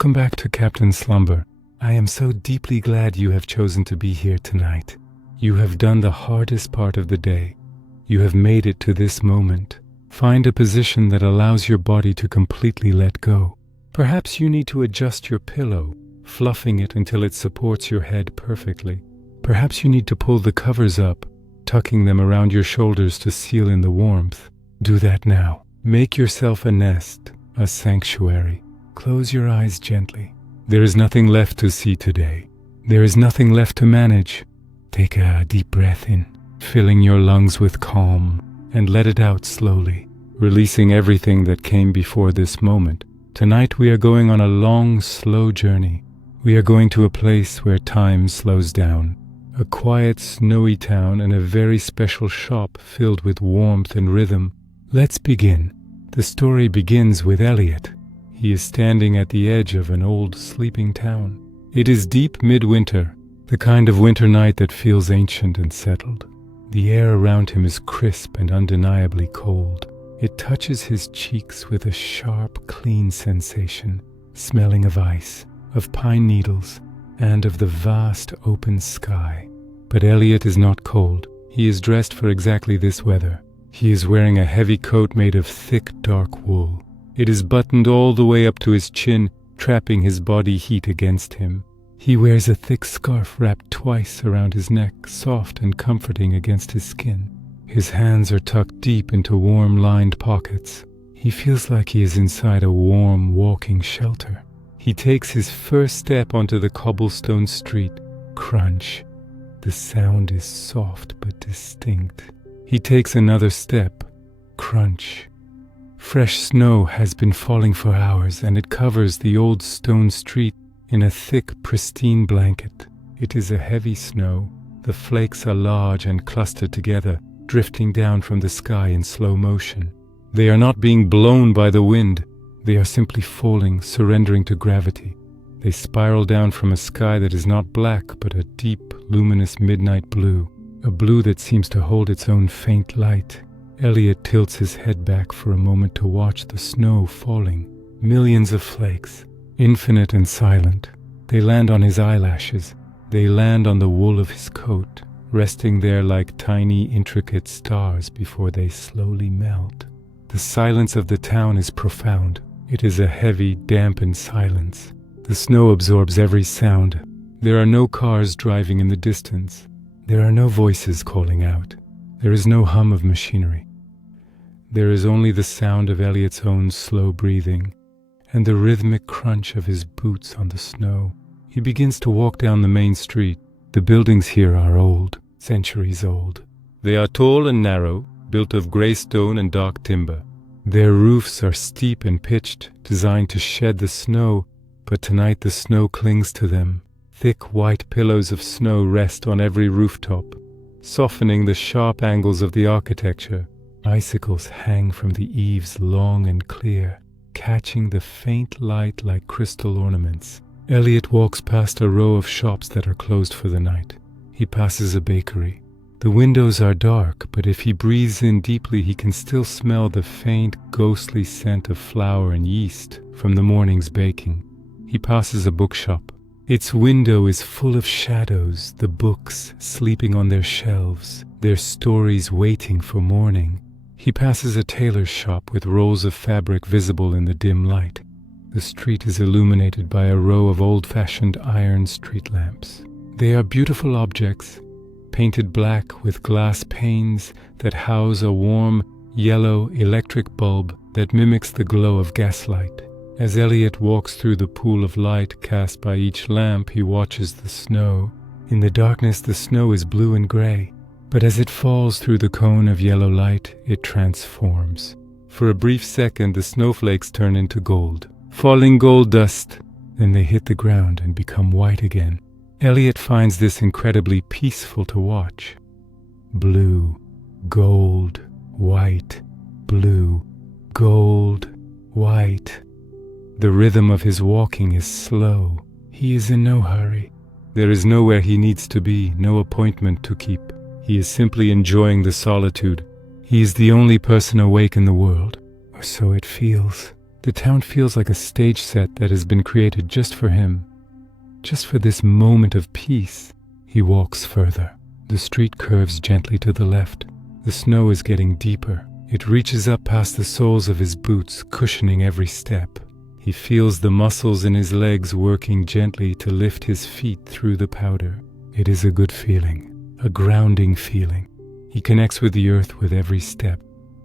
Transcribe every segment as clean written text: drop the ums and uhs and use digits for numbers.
Welcome back to Captain Slumber. I am so deeply glad you have chosen to be here tonight. You have done the hardest part of the day. You have made it to this moment. Find a position that allows your body to completely let go. Perhaps you need to adjust your pillow, fluffing it until it supports your head perfectly. Perhaps you need to pull the covers up, tucking them around your shoulders to seal in the warmth. Do that now. Make yourself a nest, a sanctuary. Close your eyes gently. There is nothing left to see today. There is nothing left to manage. Take a deep breath in, filling your lungs with calm, and let it out slowly, releasing everything that came before this moment. Tonight we are going on a long, slow journey. We are going to a place where time slows down. A quiet, snowy town and a very special shop filled with warmth and rhythm. Let's begin. The story begins with Elliot. He is standing at the edge of an old sleeping town. It is deep midwinter, the kind of winter night that feels ancient and settled. The air around him is crisp and undeniably cold. It touches his cheeks with a sharp, clean sensation, smelling of ice, of pine needles, and of the vast open sky. But Elliot is not cold. He is dressed for exactly this weather. He is wearing a heavy coat made of thick, dark wool. It is buttoned all the way up to his chin, trapping his body heat against him. He wears a thick scarf wrapped twice around his neck, soft and comforting against his skin. His hands are tucked deep into warm, lined pockets. He feels like he is inside a warm, walking shelter. He takes his first step onto the cobblestone street. Crunch. The sound is soft but distinct. He takes another step. Crunch. Fresh snow has been falling for hours, and it covers the old stone street in a thick, pristine blanket. It is a heavy snow. The flakes are large and clustered together, drifting down from the sky in slow motion. They are not being blown by the wind. They are simply falling, surrendering to gravity. They spiral down from a sky that is not black, but a deep, luminous midnight blue, a blue that seems to hold its own faint light. Elliot tilts his head back for a moment to watch the snow falling. Millions of flakes, infinite and silent. They land on his eyelashes. They land on the wool of his coat, resting there like tiny, intricate stars before they slowly melt. The silence of the town is profound. It is a heavy, dampened silence. The snow absorbs every sound. There are no cars driving in the distance. There are no voices calling out. There is no hum of machinery. There is only the sound of Elliot's own slow breathing and the rhythmic crunch of his boots on the snow. He begins to walk down the main street. The buildings here are old, centuries old. They are tall and narrow, built of gray stone and dark timber. Their roofs are steep and pitched, designed to shed the snow, but tonight the snow clings to them. Thick white pillows of snow rest on every rooftop, softening the sharp angles of the architecture. Icicles hang from the eaves long and clear, catching the faint light like crystal ornaments. Elliot walks past a row of shops that are closed for the night. He passes a bakery. The windows are dark, but if he breathes in deeply, he can still smell the faint, ghostly scent of flour and yeast from the morning's baking. He passes a bookshop. Its window is full of shadows, the books sleeping on their shelves, their stories waiting for morning. He passes a tailor's shop with rolls of fabric visible in the dim light. The street is illuminated by a row of old-fashioned iron street lamps. They are beautiful objects, painted black with glass panes that house a warm, yellow electric bulb that mimics the glow of gaslight. As Elliot walks through the pool of light cast by each lamp, he watches the snow. In the darkness, the snow is blue and gray, but as it falls through the cone of yellow light, it transforms. For a brief second, the snowflakes turn into gold, falling gold dust. Then they hit the ground and become white again. Elliot finds this incredibly peaceful to watch. Blue, gold, white, blue, gold, white. The rhythm of his walking is slow. He is in no hurry. There is nowhere he needs to be, no appointment to keep. He is simply enjoying the solitude. He is the only person awake in the world, or so it feels. The town feels like a stage set that has been created just for him. Just for this moment of peace. He walks further. The street curves gently to the left. The snow is getting deeper. It reaches up past the soles of his boots, cushioning every step. He feels the muscles in his legs working gently to lift his feet through the powder. It is a good feeling, a grounding feeling. He connects with the earth with every step.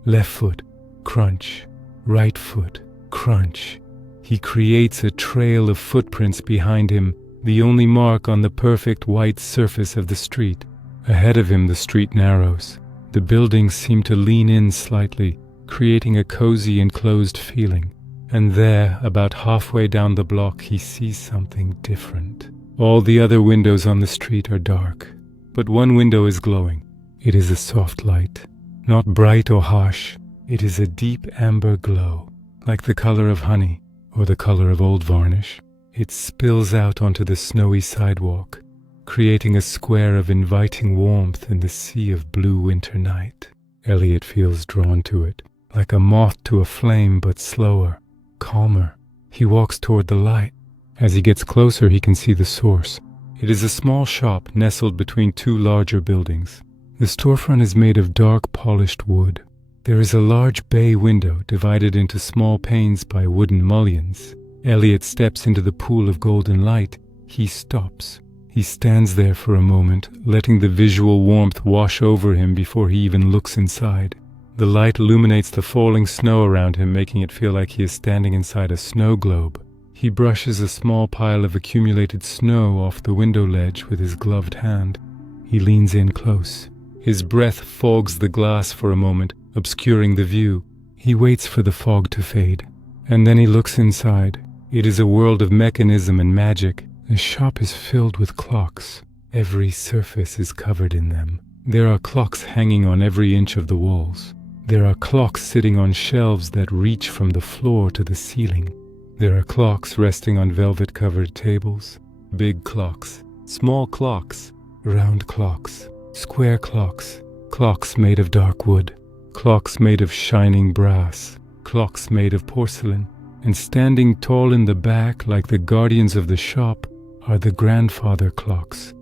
Left foot, crunch. Right foot, crunch. He creates a trail of footprints behind him, the only mark on the perfect white surface of the street. Ahead of him, the street narrows. The buildings seem to lean in slightly, creating a cozy enclosed feeling. And there, about halfway down the block, he sees something different. All the other windows on the street are dark, but one window is glowing. It is a soft light, not bright or harsh. It is a deep amber glow, like the color of honey or the color of old varnish. It spills out onto the snowy sidewalk, creating a square of inviting warmth in the sea of blue winter night. Elliot feels drawn to it, like a moth to a flame, but slower, calmer. He walks toward the light. As he gets closer, he can see the source. It is a small shop nestled between two larger buildings. The storefront is made of dark polished wood. There is a large bay window divided into small panes by wooden mullions. Elliot steps into the pool of golden light. He stops. He stands there for a moment, letting the visual warmth wash over him before he even looks inside. The light illuminates the falling snow around him, making it feel like he is standing inside a snow globe. He brushes a small pile of accumulated snow off the window ledge with his gloved hand. He leans in close. His breath fogs the glass for a moment, obscuring the view. He waits for the fog to fade, and then he looks inside. It is a world of mechanism and magic. The shop is filled with clocks. Every surface is covered in them. There are clocks hanging on every inch of the walls. There are clocks sitting on shelves that reach from the floor to the ceiling. There are clocks resting on velvet-covered tables. Big clocks, small clocks, round clocks, square clocks, clocks made of dark wood, clocks made of shining brass, clocks made of porcelain. And standing tall in the back, like the guardians of the shop, are the grandfather clocks,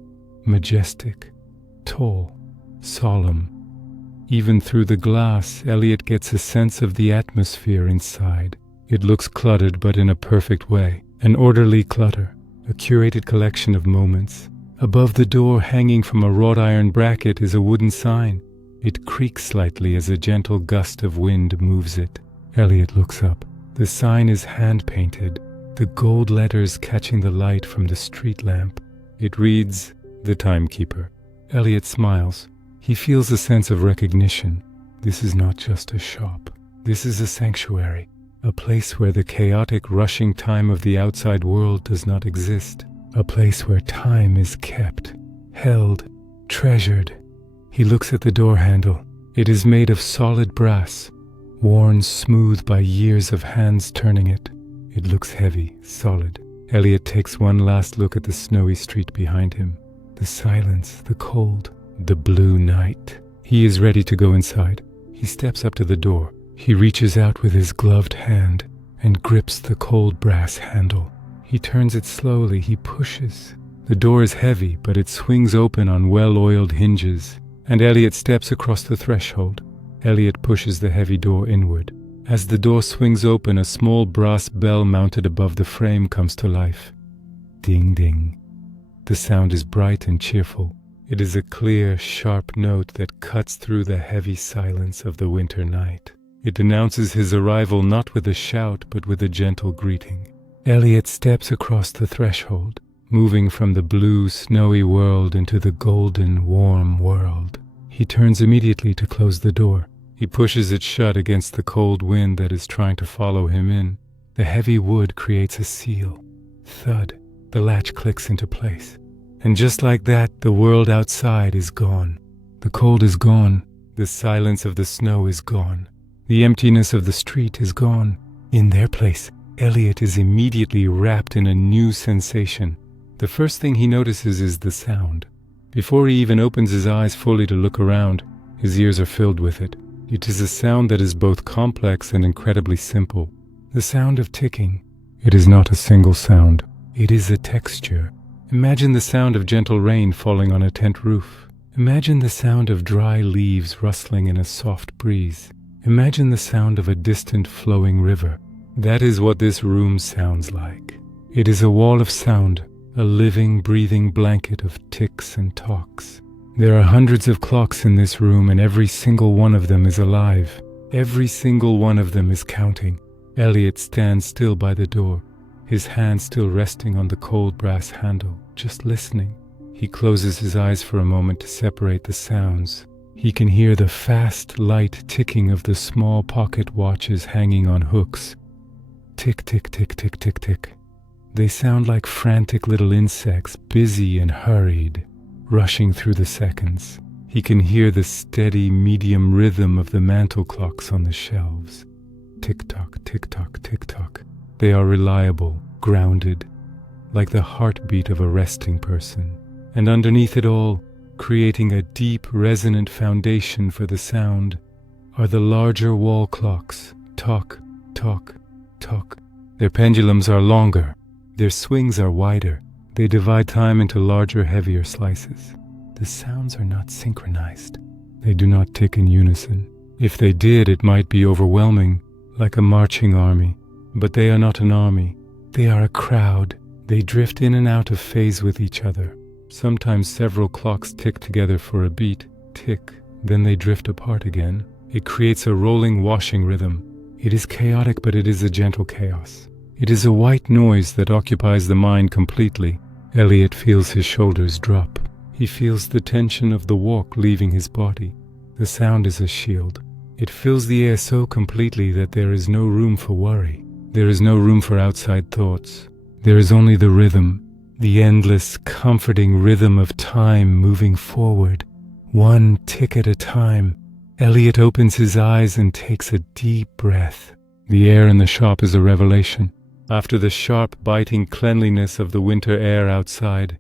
majestic, tall, solemn. Even through the glass, Elliot gets a sense of the atmosphere inside. It looks cluttered, but in a perfect way. An orderly clutter, a curated collection of moments. Above the door, hanging from a wrought iron bracket, is a wooden sign. It creaks slightly as a gentle gust of wind moves it. Elliot looks up. The sign is hand-painted, the gold letters catching the light from the street lamp. It reads, "The Timekeeper." Elliot smiles. He feels a sense of recognition. This is not just a shop. This is a sanctuary, a place where the chaotic, rushing time of the outside world does not exist. A place where time is kept, held, treasured. He looks at the door handle. It is made of solid brass, worn smooth by years of hands turning it. It looks heavy, solid. Elliot takes one last look at the snowy street behind him. The silence, the cold, the blue night. He is ready to go inside. He steps up to the door. He reaches out with his gloved hand and grips the cold brass handle. He turns it slowly. He pushes. The door is heavy, but it swings open on well-oiled hinges, and Elliot steps across the threshold. Elliot pushes the heavy door inward. As the door swings open, a small brass bell mounted above the frame comes to life. Ding, ding. The sound is bright and cheerful. It is a clear, sharp note that cuts through the heavy silence of the winter night. It announces his arrival not with a shout, but with a gentle greeting. Elliot steps across the threshold, moving from the blue, snowy world into the golden, warm world. He turns immediately to close the door. He pushes it shut against the cold wind that is trying to follow him in. The heavy wood creates a seal. Thud. The latch clicks into place. And just like that, the world outside is gone. The cold is gone. The silence of the snow is gone. The emptiness of the street is gone. In their place, Elliot is immediately wrapped in a new sensation. The first thing he notices is the sound. Before he even opens his eyes fully to look around, his ears are filled with it. It is a sound that is both complex and incredibly simple. The sound of ticking. It is not a single sound. It is a texture. Imagine the sound of gentle rain falling on a tent roof. Imagine the sound of dry leaves rustling in a soft breeze. Imagine the sound of a distant flowing river. That is what this room sounds like. It is a wall of sound, a living, breathing blanket of ticks and tocks. There are hundreds of clocks in this room, and every single one of them is alive. Every single one of them is counting. Elliot stands still by the door, his hand still resting on the cold brass handle, just listening. He closes his eyes for a moment to separate the sounds. He can hear the fast, light ticking of the small pocket watches hanging on hooks. Tick, tick, tick, tick, tick, tick. They sound like frantic little insects, busy and hurried, rushing through the seconds. He can hear the steady, medium rhythm of the mantel clocks on the shelves. Tick-tock, tick-tock, tick-tock. They are reliable, grounded, like the heartbeat of a resting person. And underneath it all, creating a deep, resonant foundation for the sound, are the larger wall clocks. Tock, tock, tock. Their pendulums are longer. Their swings are wider. They divide time into larger, heavier slices. The sounds are not synchronized. They do not tick in unison. If they did, it might be overwhelming, like a marching army. But they are not an army. They are a crowd. They drift in and out of phase with each other. Sometimes several clocks tick together for a beat, tick, then they drift apart again. It creates a rolling, washing rhythm. It is chaotic, but it is a gentle chaos. It is a white noise that occupies the mind completely. Elliot feels his shoulders drop. He feels the tension of the walk leaving his body. The sound is a shield. It fills the air so completely that there is no room for worry. There is no room for outside thoughts. There is only the rhythm, the endless, comforting rhythm of time moving forward, one tick at a time. Elliot opens his eyes and takes a deep breath. The air in the shop is a revelation. After the sharp, biting cleanliness of the winter air outside,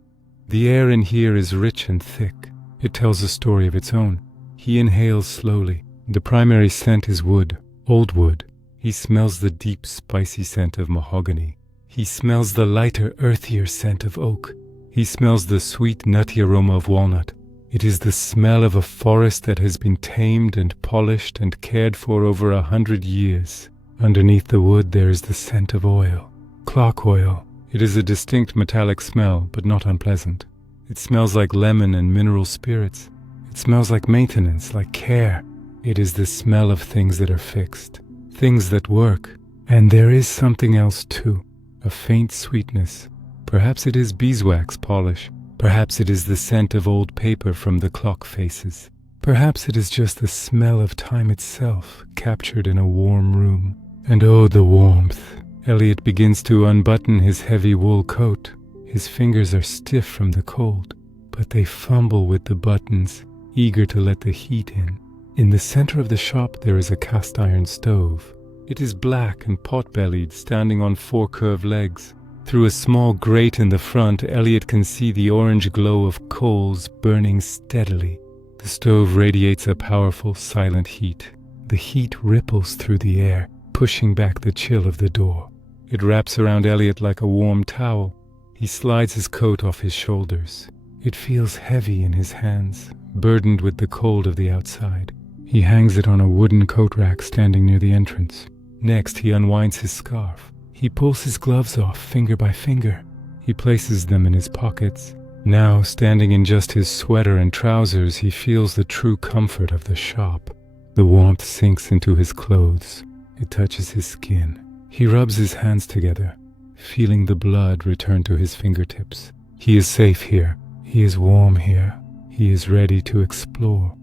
the air in here is rich and thick. It tells a story of its own. He inhales slowly. The primary scent is wood, old wood. He smells the deep, spicy scent of mahogany. He smells the lighter, earthier scent of oak. He smells the sweet, nutty aroma of walnut. It is the smell of a forest that has been tamed and polished and cared for over 100 years. Underneath the wood there is the scent of oil, clock oil. It is a distinct metallic smell, but not unpleasant. It smells like lemon and mineral spirits. It smells like maintenance, like care. It is the smell of things that are fixed, things that work. And there is something else too, a faint sweetness. Perhaps it is beeswax polish. Perhaps it is the scent of old paper from the clock faces. Perhaps it is just the smell of time itself, captured in a warm room. And oh, the warmth. Elliot begins to unbutton his heavy wool coat. His fingers are stiff from the cold, but they fumble with the buttons, eager to let the heat in. In the center of the shop there is a cast iron stove. It is black and pot-bellied, standing on 4 curved legs. Through a small grate in the front, Elliot can see the orange glow of coals burning steadily. The stove radiates a powerful, silent heat. The heat ripples through the air, pushing back the chill of the door. It wraps around Elliot like a warm towel. He slides his coat off his shoulders. It feels heavy in his hands, burdened with the cold of the outside. He hangs it on a wooden coat rack standing near the entrance. Next, he unwinds his scarf. He pulls his gloves off, finger by finger. He places them in his pockets. Now, standing in just his sweater and trousers, he feels the true comfort of the shop. The warmth sinks into his clothes. It touches his skin. He rubs his hands together, feeling the blood return to his fingertips. He is safe here. He is warm here. He is ready to explore.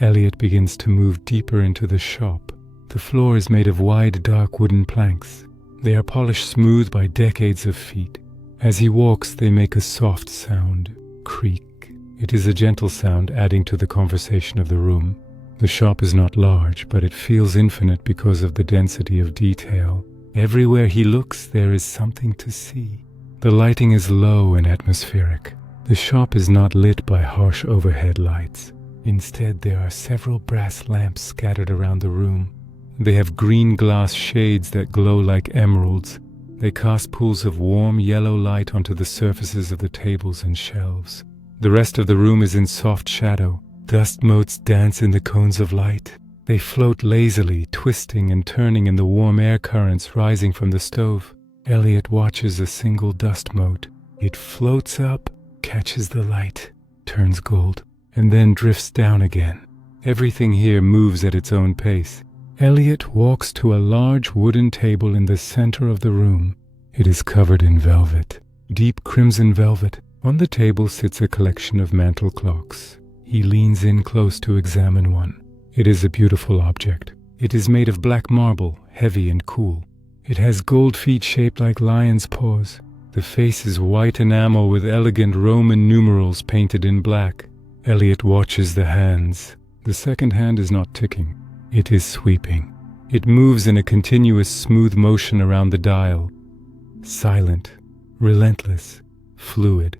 Elliot begins to move deeper into the shop. The floor is made of wide, dark wooden planks. They are polished smooth by decades of feet. As he walks, they make a soft sound, creak. It is a gentle sound, adding to the conversation of the room. The shop is not large, but it feels infinite because of the density of detail. Everywhere he looks, there is something to see. The lighting is low and atmospheric. The shop is not lit by harsh overhead lights. Instead, there are several brass lamps scattered around the room. They have green glass shades that glow like emeralds. They cast pools of warm yellow light onto the surfaces of the tables and shelves. The rest of the room is in soft shadow. Dust motes dance in the cones of light. They float lazily, twisting and turning in the warm air currents rising from the stove. Elliot watches a single dust mote. It floats up, catches the light, turns gold, and then drifts down again. Everything here moves at its own pace. Elliot walks to a large wooden table in the center of the room. It is covered in velvet, deep crimson velvet. On the table sits a collection of mantel clocks. He leans in close to examine one. It is a beautiful object. It is made of black marble, heavy and cool. It has gold feet shaped like lion's paws. The face is white enamel with elegant Roman numerals painted in black. Elliot watches the hands. The second hand is not ticking. It is sweeping. It moves in a continuous smooth motion around the dial. Silent, relentless, fluid.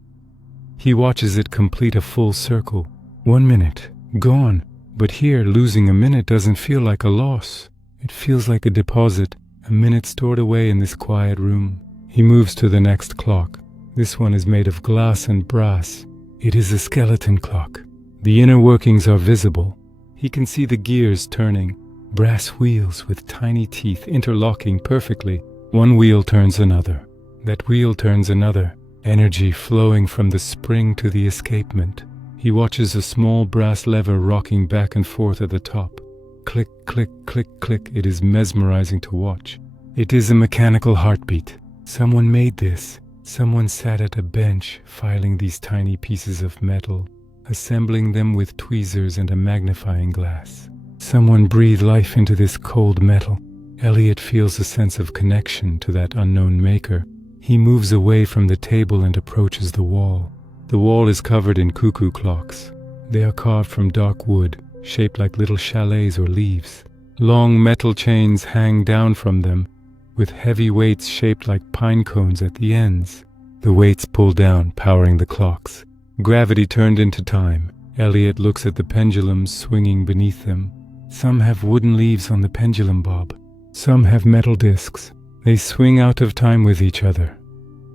He watches it complete a full circle. 1 minute, gone. But here, losing a minute doesn't feel like a loss. It feels like a deposit, a minute stored away in this quiet room. He moves to the next clock. This one is made of glass and brass. It is a skeleton clock. The inner workings are visible. He can see the gears turning, brass wheels with tiny teeth interlocking perfectly. One wheel turns another. That wheel turns another. Energy flowing from the spring to the escapement. He watches a small brass lever rocking back and forth at the top. Click, click, click, click. It is mesmerizing to watch. It is a mechanical heartbeat. Someone made this. Someone sat at a bench, filing these tiny pieces of metal, assembling them with tweezers and a magnifying glass. Someone breathed life into this cold metal. Elliot feels a sense of connection to that unknown maker. He moves away from the table and approaches the wall. The wall is covered in cuckoo clocks. They are carved from dark wood, shaped like little chalets or leaves. Long metal chains hang down from them, with heavy weights shaped like pine cones at the ends. The weights pull down, powering the clocks. Gravity turned into time. Elliot looks at the pendulums swinging beneath them. Some have wooden leaves on the pendulum bob. Some have metal discs. They swing out of time with each other.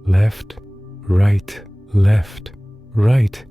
Left, right, left, right.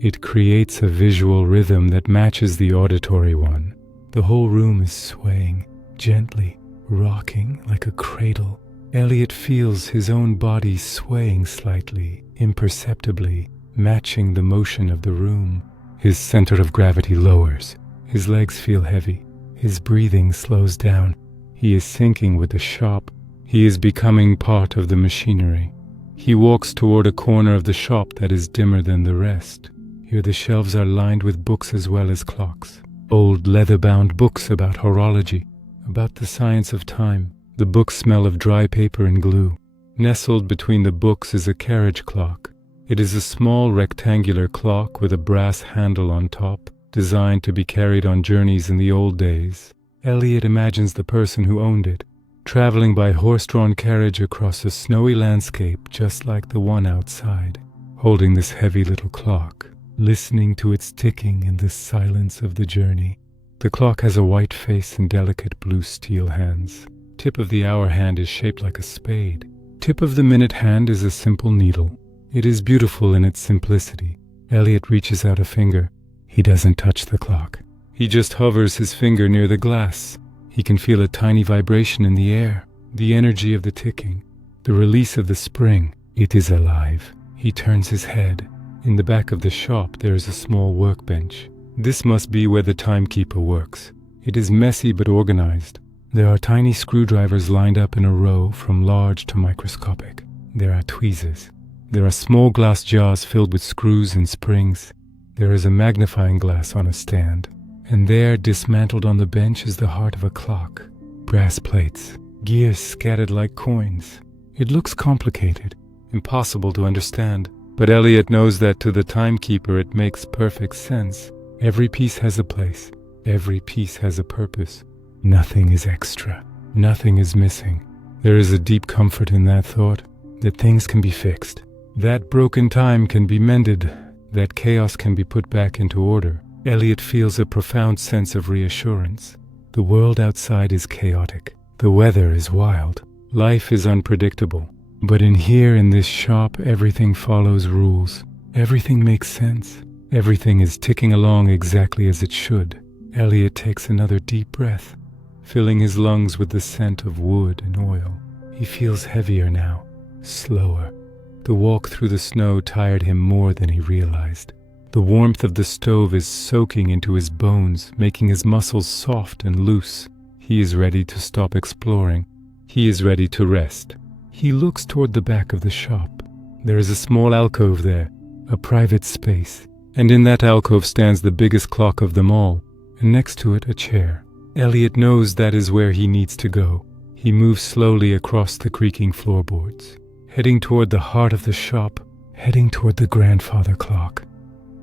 It creates a visual rhythm that matches the auditory one. The whole room is swaying, gently, rocking like a cradle. Elliot feels his own body swaying slightly, imperceptibly, matching the motion of the room. His center of gravity lowers. His legs feel heavy. His breathing slows down. He is sinking with the shop. He is becoming part of the machinery. He walks toward a corner of the shop that is dimmer than the rest. Here the shelves are lined with books as well as clocks. Old leather-bound books about horology, about the science of time. The books smell of dry paper and glue. Nestled between the books is a carriage clock. It is a small rectangular clock with a brass handle on top, designed to be carried on journeys in the old days. Elliot imagines the person who owned it, traveling by horse-drawn carriage across a snowy landscape just like the one outside, holding this heavy little clock, listening to its ticking in the silence of the journey. The clock has a white face and delicate blue steel hands. Tip of the hour hand is shaped like a spade. Tip of the minute hand is a simple needle. It is beautiful in its simplicity. Elliot reaches out a finger. He doesn't touch the clock. He just hovers his finger near the glass. He can feel a tiny vibration in the air, the energy of the ticking, the release of the spring. It is alive. He turns his head. In the back of the shop there is a small workbench. This must be where the timekeeper works. It is messy but organized. There are tiny screwdrivers lined up in a row from large to microscopic. There are tweezers. There are small glass jars filled with screws and springs. There is a magnifying glass on a stand. And there, dismantled on the bench, is the heart of a clock. Brass plates, gears scattered like coins. It looks complicated, impossible to understand. But Elliot knows that to the timekeeper it makes perfect sense. Every piece has a place. Every piece has a purpose. Nothing is extra. Nothing is missing. There is a deep comfort in that thought, that things can be fixed. That broken time can be mended. That chaos can be put back into order. Elliot feels a profound sense of reassurance. The world outside is chaotic. The weather is wild. Life is unpredictable. But in here, in this shop, everything follows rules. Everything makes sense. Everything is ticking along exactly as it should. Elliot takes another deep breath, filling his lungs with the scent of wood and oil. He feels heavier now, slower. The walk through the snow tired him more than he realized. The warmth of the stove is soaking into his bones, making his muscles soft and loose. He is ready to stop exploring. He is ready to rest. He looks toward the back of the shop. There is a small alcove there, a private space, and in that alcove stands the biggest clock of them all, and next to it a chair. Elliot knows that is where he needs to go. He moves slowly across the creaking floorboards, heading toward the heart of the shop, heading toward the grandfather clock,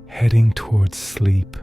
heading towards sleep.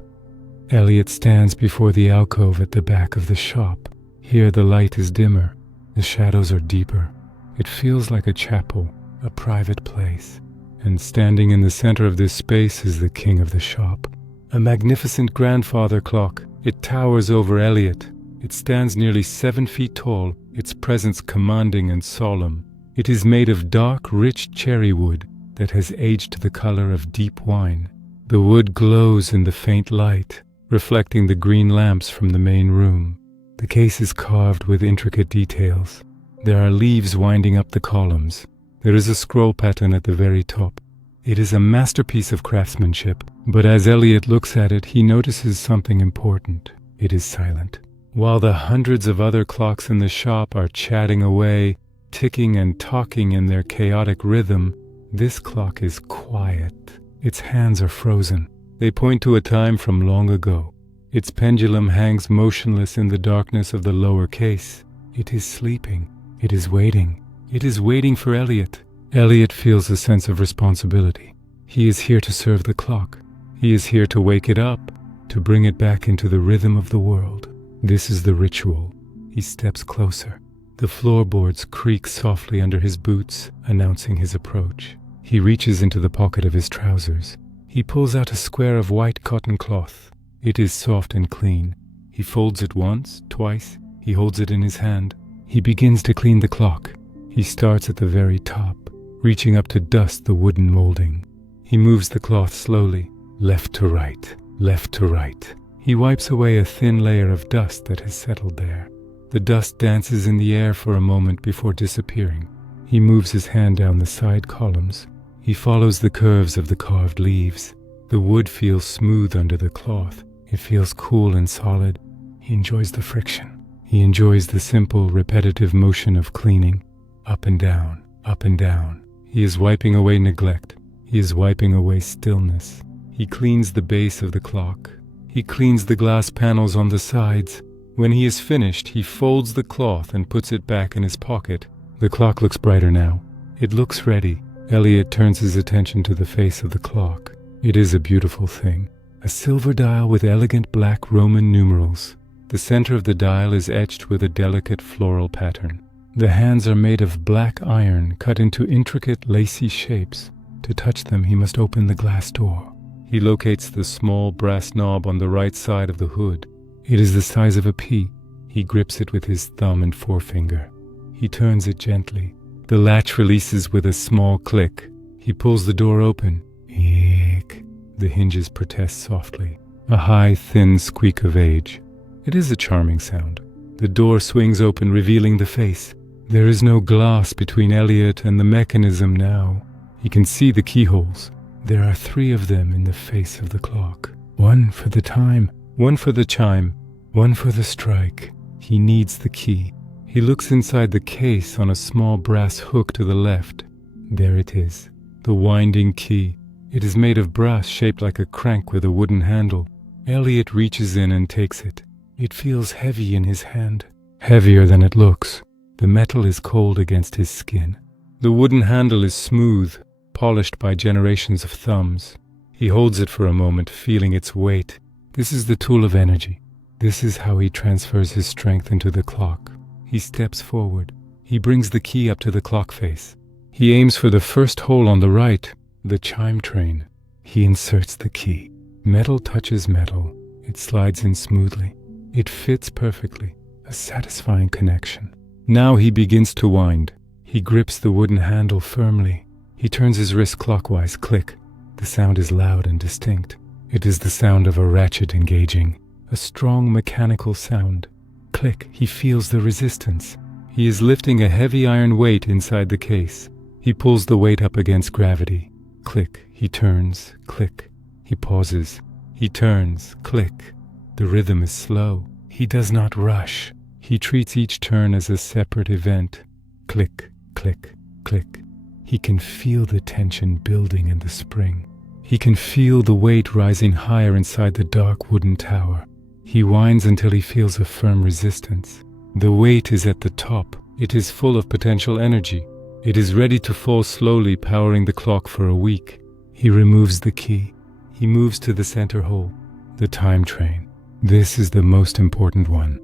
Elliot stands before the alcove at the back of the shop. Here the light is dimmer, the shadows are deeper. It feels like a chapel, a private place. And standing in the center of this space is the king of the shop. A magnificent grandfather clock. It towers over Elliot. It stands nearly 7 feet tall, its presence commanding and solemn. It is made of dark, rich cherry wood that has aged to the color of deep wine. The wood glows in the faint light, reflecting the green lamps from the main room. The case is carved with intricate details. There are leaves winding up the columns. There is a scroll pattern at the very top. It is a masterpiece of craftsmanship, but as Elliot looks at it, he notices something important. It is silent. While the hundreds of other clocks in the shop are chatting away, ticking and talking in their chaotic rhythm, this clock is quiet. Its hands are frozen. They point to a time from long ago. Its pendulum hangs motionless in the darkness of the lower case. It is sleeping. It is waiting. It is waiting for Elliot. Elliot feels a sense of responsibility. He is here to serve the clock. He is here to wake it up, to bring it back into the rhythm of the world. This is the ritual. He steps closer. The floorboards creak softly under his boots, announcing his approach. He reaches into the pocket of his trousers. He pulls out a square of white cotton cloth. It is soft and clean. He folds it once, twice. He holds it in his hand. He begins to clean the clock. He starts at the very top, reaching up to dust the wooden molding. He moves the cloth slowly, left to right, left to right. He wipes away a thin layer of dust that has settled there. The dust dances in the air for a moment before disappearing. He moves his hand down the side columns. He follows the curves of the carved leaves. The wood feels smooth under the cloth. It feels cool and solid. He enjoys the friction. He enjoys the simple, repetitive motion of cleaning. Up and down, up and down. He is wiping away neglect. He is wiping away stillness. He cleans the base of the clock. He cleans the glass panels on the sides. When he is finished, he folds the cloth and puts it back in his pocket. The clock looks brighter now. It looks ready. Elliot turns his attention to the face of the clock. It is a beautiful thing. A silver dial with elegant black Roman numerals. The center of the dial is etched with a delicate floral pattern. The hands are made of black iron cut into intricate lacy shapes. To touch them, he must open the glass door. He locates the small brass knob on the right side of the hood. It is the size of a pea. He grips it with his thumb and forefinger. He turns it gently. The latch releases with a small click. He pulls the door open. Eek. The hinges protest softly. A high, thin squeak of age. It is a charming sound. The door swings open, revealing the face. There is no glass between Elliot and the mechanism now. He can see the keyholes. There are 3 of them in the face of the clock. 1 for the time, 1 for the chime, 1 for the strike. He needs the key. He looks inside the case on a small brass hook to the left. There it is, the winding key. It is made of brass shaped like a crank with a wooden handle. Elliot reaches in and takes it. It feels heavy in his hand, heavier than it looks. The metal is cold against his skin. The wooden handle is smooth, polished by generations of thumbs. He holds it for a moment, feeling its weight. This is the tool of energy. This is how he transfers his strength into the clock. He steps forward. He brings the key up to the clock face. He aims for the first hole on the right, the chime train. He inserts the key. Metal touches metal. It slides in smoothly. It fits perfectly, a satisfying connection. Now he begins to wind. He grips the wooden handle firmly. He turns his wrist clockwise, click. The sound is loud and distinct. It is the sound of a ratchet engaging, a strong mechanical sound. Click, he feels the resistance. He is lifting a heavy iron weight inside the case. He pulls the weight up against gravity. Click, he turns, click. He pauses. He turns, click. The rhythm is slow. He does not rush. He treats each turn as a separate event. Click, click, click. He can feel the tension building in the spring. He can feel the weight rising higher inside the dark wooden tower. He winds until he feels a firm resistance. The weight is at the top. It is full of potential energy. It is ready to fall slowly, powering the clock for a week. He removes the key. He moves to the center hole, the time train. This is the most important one.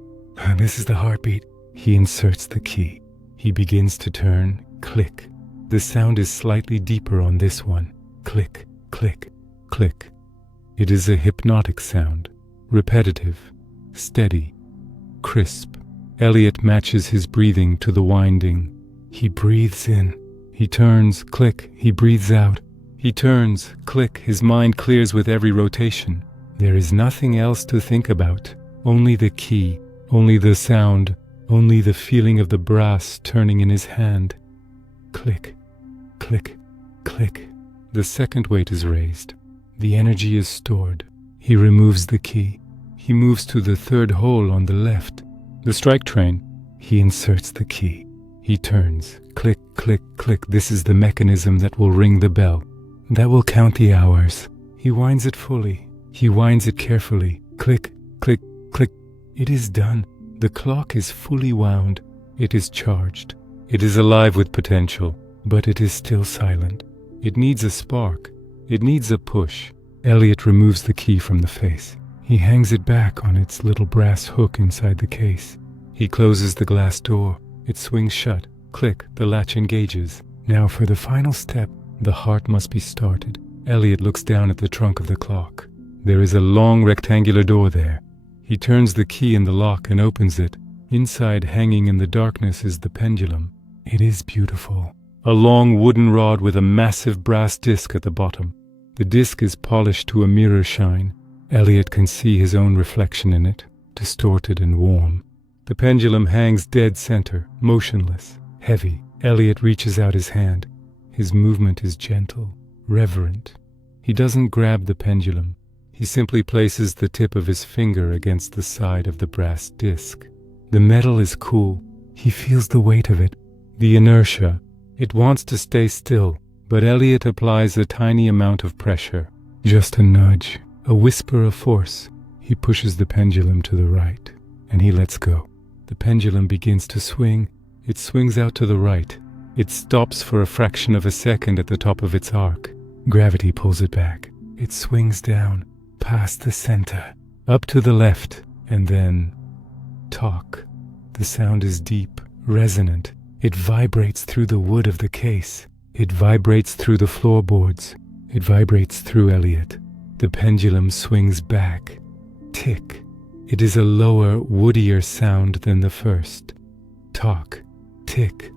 This is the heartbeat. He inserts the key. He begins to turn. Click. The sound is slightly deeper on this one. Click, click, click. It is a hypnotic sound. Repetitive, steady, crisp. Elliot matches his breathing to the winding. He breathes in. He turns, click. He breathes out. He turns, click. His mind clears with every rotation. There is nothing else to think about. Only the key, only the sound, only the feeling of the brass turning in his hand. Click, click, click. The second weight is raised. The energy is stored. He removes the key. He moves to the third hole on the left. The strike train. He inserts the key. He turns. Click, click, click. This is the mechanism that will ring the bell. That will count the hours. He winds it fully. He winds it carefully. Click, click, click. It is done. The clock is fully wound. It is charged. It is alive with potential, but it is still silent. It needs a spark. It needs a push. Elliot removes the key from the face. He hangs it back on its little brass hook inside the case. He closes the glass door. It swings shut. Click, the latch engages. Now for the final step, the heart must be started. Elliot looks down at the trunk of the clock. There is a long rectangular door there. He turns the key in the lock and opens it. Inside, hanging in the darkness, is the pendulum. It is beautiful. A long wooden rod with a massive brass disc at the bottom. The disc is polished to a mirror shine. Elliot can see his own reflection in it, distorted and warm. The pendulum hangs dead center, motionless, heavy. Elliot reaches out his hand. His movement is gentle, reverent. He doesn't grab the pendulum. He simply places the tip of his finger against the side of the brass disc. The metal is cool. He feels the weight of it, the inertia. It wants to stay still, but Elliot applies a tiny amount of pressure. Just a nudge, a whisper of force. He pushes the pendulum to the right, and he lets go. The pendulum begins to swing. It swings out to the right. It stops for a fraction of a second at the top of its arc. Gravity pulls it back. It swings down, past the center, up to the left, and then talk. The sound is deep, resonant. It vibrates through the wood of the case. It vibrates through the floorboards. It vibrates through Elliot. The pendulum swings back. Tick. It is a lower, woodier sound than the first. Talk. Tick.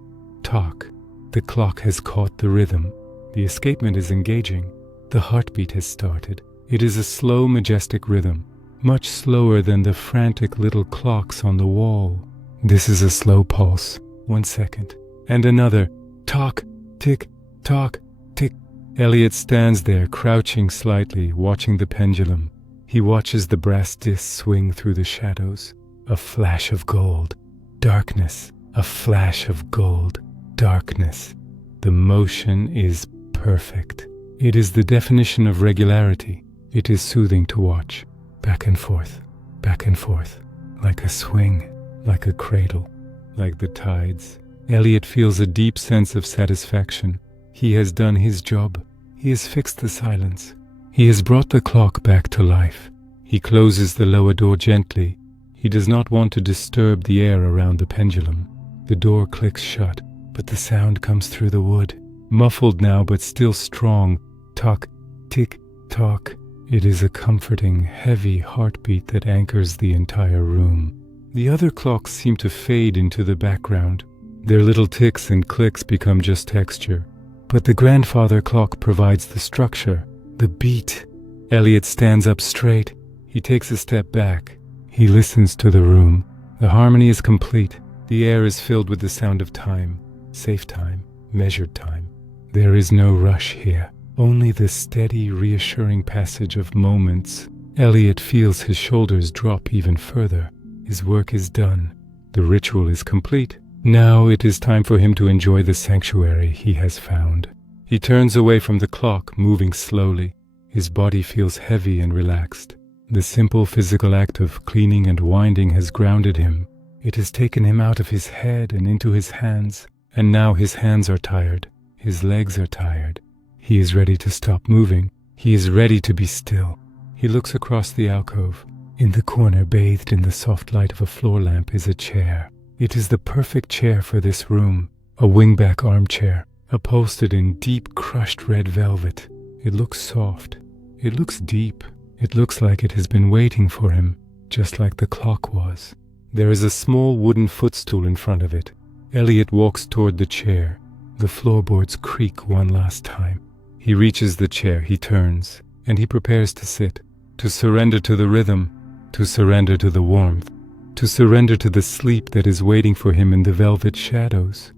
Talk. The clock has caught the rhythm. The escapement is engaging. The heartbeat has started. It is a slow, majestic rhythm, much slower than the frantic little clocks on the wall. This is a slow pulse. 1 second. And another. Talk. Tick. Talk. Tick. Elliot stands there, crouching slightly, watching the pendulum. He watches the brass disc swing through the shadows. A flash of gold. Darkness. A flash of gold. Darkness. The motion is perfect. It is the definition of regularity. It is soothing to watch. Back and forth, like a swing, like a cradle, like the tides. Elliot feels a deep sense of satisfaction. He has done his job. He has fixed the silence. He has brought the clock back to life. He closes the lower door gently. He does not want to disturb the air around the pendulum. The door clicks shut, but the sound comes through the wood. Muffled now, but still strong. Talk, tick, talk. It is a comforting, heavy heartbeat that anchors the entire room. The other clocks seem to fade into the background. Their little ticks and clicks become just texture. But the grandfather clock provides the structure, the beat. Elliot stands up straight. He takes a step back. He listens to the room. The harmony is complete. The air is filled with the sound of time, safe time, measured time. There is no rush here, only the steady, reassuring passage of moments. Elliot feels his shoulders drop even further. His work is done. The ritual is complete. Now it is time for him to enjoy the sanctuary he has found. He turns away from the clock, moving slowly. His body feels heavy and relaxed. The simple physical act of cleaning and winding has grounded him. It has taken him out of his head and into his hands, and now his hands are tired. His legs are tired. He is ready to stop moving. He is ready to be still. He looks across the alcove. In the corner, bathed in the soft light of a floor lamp, is a chair. It is the perfect chair for this room, a wingback armchair, upholstered in deep crushed red velvet. It looks soft. It looks deep. It looks like it has been waiting for him, just like the clock was. There is a small wooden footstool in front of it. Elliot walks toward the chair. The floorboards creak one last time. He reaches the chair, he turns, and he prepares to sit, to surrender to the rhythm, to surrender to the warmth, to surrender to the sleep that is waiting for him in the velvet shadows.